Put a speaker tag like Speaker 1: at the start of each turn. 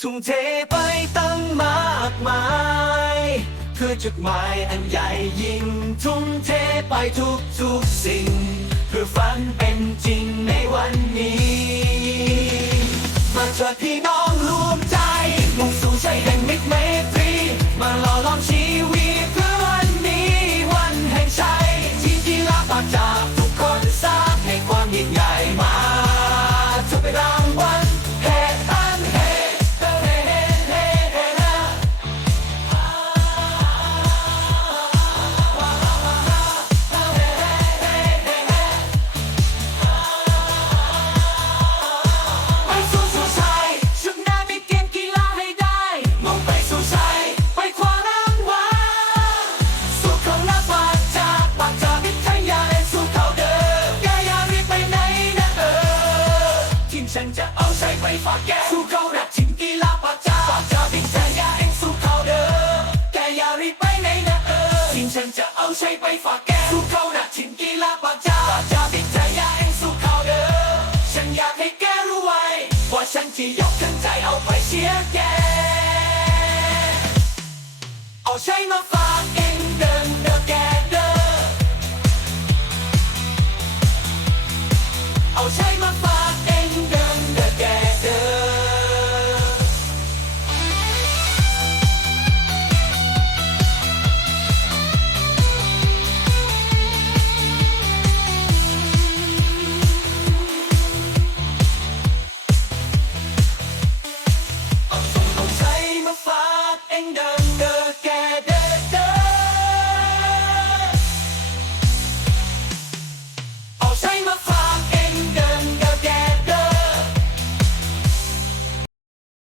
Speaker 1: ทุ่มเทไปตั้งมากมายเพื่อจุดหมายอันใหญ่ยิ่ง ทุ่มเทไปทุกทุกๆสิ่ง เพื่อฝันเป็นจริงในวันนี้ มาเถิดพี่น้องรวมใจ มุ่งสู่ชัยแห่งมิตรไมตรี มาหล่อล้อมชี ฝากแกสู่เขาหนักทีมกีฬาปากจากปากจากวิทยาเองสู่เขาเดิมแกอย่ารีบไปไหนนะเออทีมฉันจะเอาใชัยไปฝากแกสู่เขาหนักทีมกีฬาปากจากปากจากวิทยาเองสู่เขาเดิมฉันอยากให้แกรู้ไว้ว่าฉันที่ยกทั้งใจเอาไปเชียร์แกเอาใช้มาฝากเอ and go.